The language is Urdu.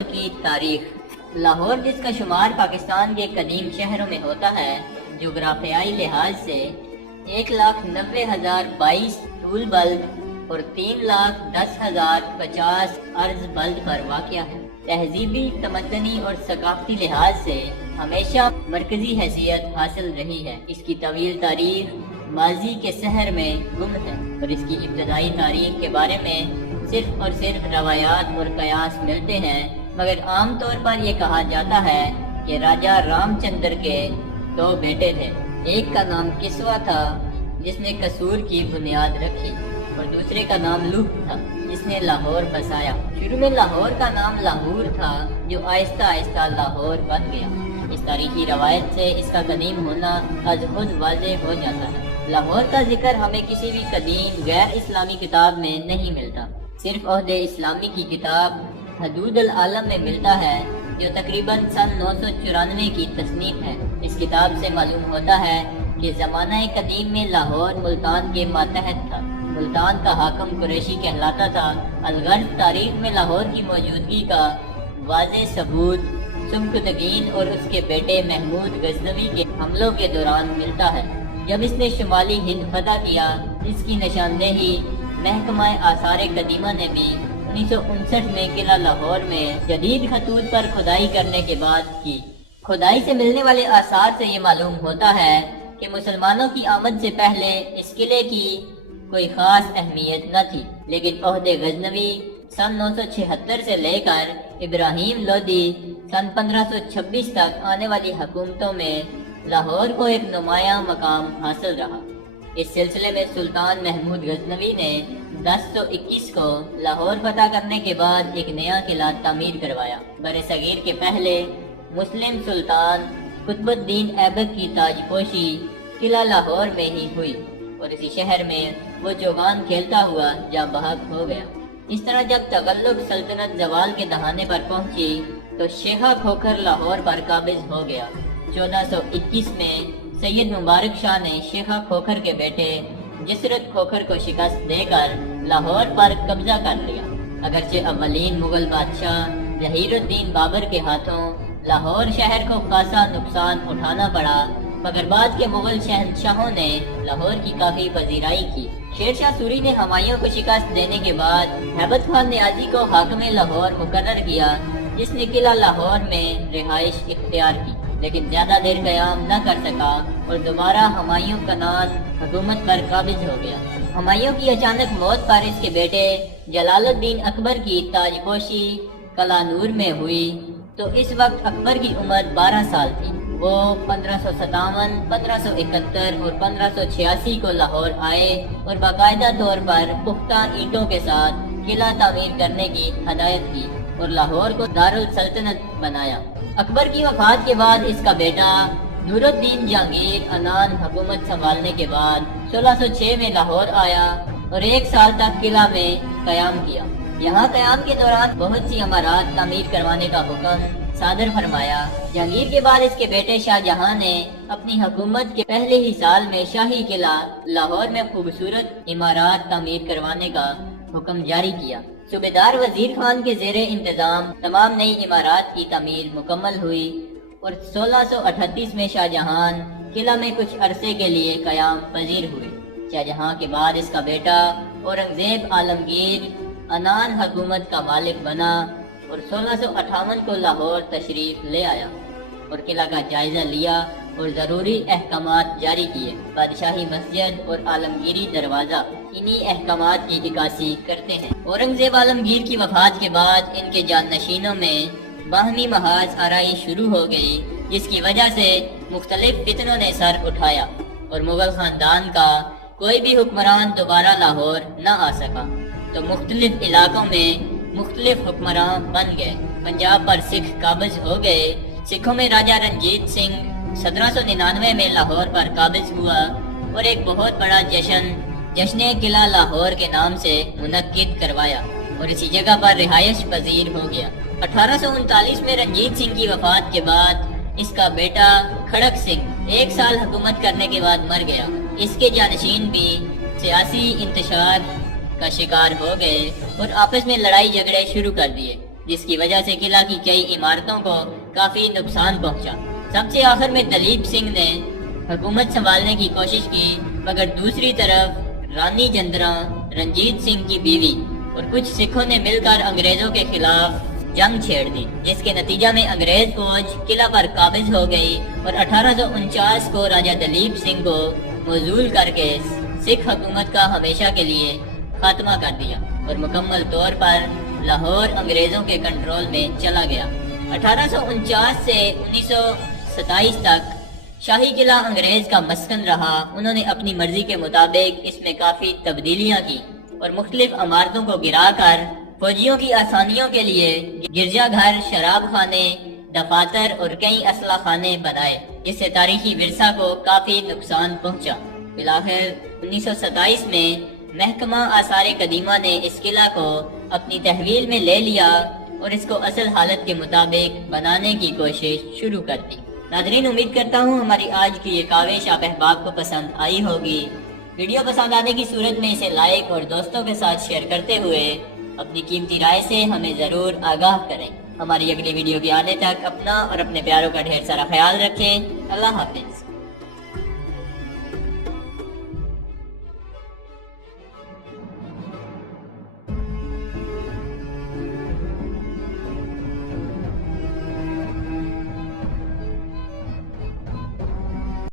کی تاریخ۔ لاہور، جس کا شمار پاکستان کے قدیم شہروں میں ہوتا ہے، جغرافیائی لحاظ سے 1,90,022 طول بلد اور 3,10,050 عرض بلد پر واقع ہے۔ تہذیبی، تمدنی اور ثقافتی لحاظ سے ہمیشہ مرکزی حیثیت حاصل رہی ہے۔ اس کی طویل تاریخ ماضی کے سحر میں گم ہے اور اس کی ابتدائی تاریخ کے بارے میں صرف اور صرف روایات اور قیاس ملتے ہیں، مگر عام طور پر یہ کہا جاتا ہے کہ راجہ رام چندر کے 2 بیٹے تھے۔ ایک کا نام کسوا تھا، جس نے قصور کی بنیاد رکھی، اور دوسرے کا نام لوح تھا، جس نے لاہور بسایا۔ شروع میں لاہور کا نام لاہور تھا، جو آہستہ آہستہ لاہور بن گیا۔ اس تاریخی روایت سے اس کا قدیم ہونا از خود واضح ہو جاتا ہے۔ لاہور کا ذکر ہمیں کسی بھی قدیم غیر اسلامی کتاب میں نہیں ملتا، صرف عہد اسلامی کی کتاب حدود العالم میں ملتا ہے، جو تقریباً سن 994 کی تصنیف ہے۔ اس کتاب سے معلوم ہوتا ہے کہ زمانہ قدیم میں لاہور ملتان کے ماتحت تھا۔ ملتان کا حاکم قریشی کہلاتا تھا۔ الغرض تاریخ میں لاہور کی موجودگی کا واضح ثبوت سمکدگین اور اس کے بیٹے محمود غزنوی کے حملوں کے دوران ملتا ہے، جب اس نے شمالی ہند فتح کیا، جس کی نشاندہی محکمہ آثار قدیمہ نے بھی 1959 میں قلعہ لاہور میں جدید خطوط پر کھدائی کرنے کے بعد کی۔ کھدائی سے ملنے والے آثار سے یہ معلوم ہوتا ہے کہ مسلمانوں کی آمد سے پہلے اس قلعے کی کوئی خاص اہمیت نہ تھی، لیکن عہد غزنوی سن 976 سے لے کر ابراہیم لودھی سن 1526 تک آنے والی حکومتوں میں لاہور کو ایک نمایاں مقام حاصل رہا۔ اس سلسلے میں سلطان محمود غزنوی نے 1021 کو لاہور فتح کرنے کے بعد ایک نیا قلعہ تعمیر کروایا۔ برصغیر کے پہلے مسلم سلطان قطب الدین ایبک کی تاج پوشی قلعہ لاہور میں ہی ہوئی، اور اسی شہر میں وہ چوگان کھیلتا ہوا جاں بحق ہو گیا۔ اس طرح جب تغلق سلطنت زوال کے دہانے پر پہنچی تو شیخا کھوکھر لاہور پر قابض ہو گیا۔ 1421 میں سید مبارک شاہ نے شیخا کھوکھر کے بیٹے جسرت کھوکھر کو شکست دے کر لاہور پر قبضہ کر لیا۔ اگرچہ اولین مغل بادشاہ ظہیر الدین بابر کے ہاتھوں لاہور شہر کو خاصا نقصان اٹھانا پڑا، مگر بعد کے مغل شہنشاہوں نے لاہور کی کافی پذیرائی کی۔ شیر شاہ سوری نے ہمایوں کو شکست دینے کے بعد ہیبت خان نیازی کو حاکم لاہور مقرر کیا، جس نے قلعہ لاہور میں رہائش اختیار کی، لیکن زیادہ دیر قیام نہ کر سکا اور دوبارہ ہمایوں کا ناز حکومت پر قابض ہو گیا۔ ہمایوں کی اچانک موت پر اس کے بیٹے جلال الدین اکبر کی تاج پوشی قلعہ نور میں ہوئی، تو اس وقت اکبر کی عمر 12 سال تھی۔ وہ 1557، 1571 اور 1586 کو لاہور آئے اور باقاعدہ طور پر پختہ اینٹوں کے ساتھ قلعہ تعمیر کرنے کی ہدایت کی اور لاہور کو دارالسلطنت بنایا۔ اکبر کی وفات کے بعد اس کا بیٹا نور الدین جہانگیر انان حکومت سنبھالنے کے بعد 1606 میں لاہور آیا اور 1 سال تک قلعہ میں قیام کیا۔ یہاں قیام کے دوران بہت سی عمارات تعمیر کروانے کا حکم صادر فرمایا۔ جہانگیر کے بعد اس کے بیٹے شاہ جہاں نے اپنی حکومت کے پہلے ہی سال میں شاہی قلعہ لاہور میں خوبصورت عمارات تعمیر کروانے کا حکم جاری کیا۔ صوبیدار وزیر خان کے زیر انتظام تمام نئی عمارات کی تعمیر مکمل ہوئی اور 1638 میں شاہ جہاں قلعہ میں کچھ عرصے کے لیے قیام پذیر ہوئے۔ شاہ جہاں کے بعد اس کا بیٹا اورنگزیب عالمگیر انان حکومت کا مالک بنا اور 1658 کو لاہور تشریف لے آیا اور قلعہ کا جائزہ لیا اور ضروری احکامات جاری کیے۔ بادشاہی مسجد اور عالمگیری دروازہ انہی احکامات کی عکاسی کرتے ہیں۔ اورنگزیب عالمگیر کی وفات کے بعد ان کے جانشینوں میں باہمی محاذ آرائی شروع ہو گئی، جس کی وجہ سے مختلف فتنوں نے سر اٹھایا اور مغل خاندان کا کوئی بھی حکمران دوبارہ لاہور نہ آ سکا، تو مختلف علاقوں میں مختلف حکمران بن گئے۔ پنجاب پر سکھ قابض ہو گئے۔ سکھوں میں راجہ رنجیت سنگھ 1799 میں لاہور پر قابض ہوا اور ایک بہت بڑا جشن قلعہ لاہور کے نام سے منعقد کروایا اور اسی جگہ پر رہائش پذیر ہو گیا۔ 1839 میں رنجیت سنگھ کی وفات کے بعد اس کا بیٹا کھڑک سنگھ 1 سال حکومت کرنے کے بعد مر گیا۔ اس کے جانشین بھی سیاسی انتشار کا شکار ہو گئے اور آپس میں لڑائی جھگڑے شروع کر دیے۔ جس کی وجہ سے قلعہ کی کئی عمارتوں کو کافی نقصان پہنچا۔ سب سے آخر میں دلیپ سنگھ نے حکومت سنبھالنے کی کوشش کی، مگر دوسری طرف رانی جندرا رنجیت سنگھ کی بیوی اور کچھ سکھوں نے مل کر انگریزوں کے خلاف جنگ چھیڑ دی، جس کے نتیجہ میں انگریز فوج قلعہ پر قابض ہو گئی اور 1849 کو راجہ دلیپ سنگھ کو معزول کر کے سکھ حکومت کا ہمیشہ کے لیے خاتمہ کر دیا اور مکمل طور پر لاہور انگریزوں کے کنٹرول میں چلا گیا۔ 1849 سے 1927 تک شاہی قلعہ انگریز کا مسکن رہا۔ انہوں نے اپنی مرضی کے مطابق اس میں کافی تبدیلیاں کی اور مختلف عمارتوں کو گرا کر فوجیوں کی آسانیوں کے لیے گرجا گھر، شراب خانے، دفاتر اور کئی اسلحہ خانے بنائے، جس سے تاریخی ورثہ کو کافی نقصان پہنچا۔ بالآخر 1927 میں محکمہ آثار قدیمہ نے اس قلعہ کو اپنی تحویل میں لے لیا اور اس کو اصل حالت کے مطابق بنانے کی کوشش شروع کر دی۔ ناظرین، امید کرتا ہوں ہماری آج کی یہ کاوش آپ احباب کو پسند آئی ہوگی۔ ویڈیو پسند آنے کی صورت میں اسے لائک اور دوستوں کے ساتھ شیئر کرتے ہوئے اپنی قیمتی رائے سے ہمیں ضرور آگاہ کریں۔ ہماری اگلی ویڈیو کے آنے تک اپنا اور اپنے پیاروں کا ڈھیر سارا خیال رکھیں۔ اللہ حافظ۔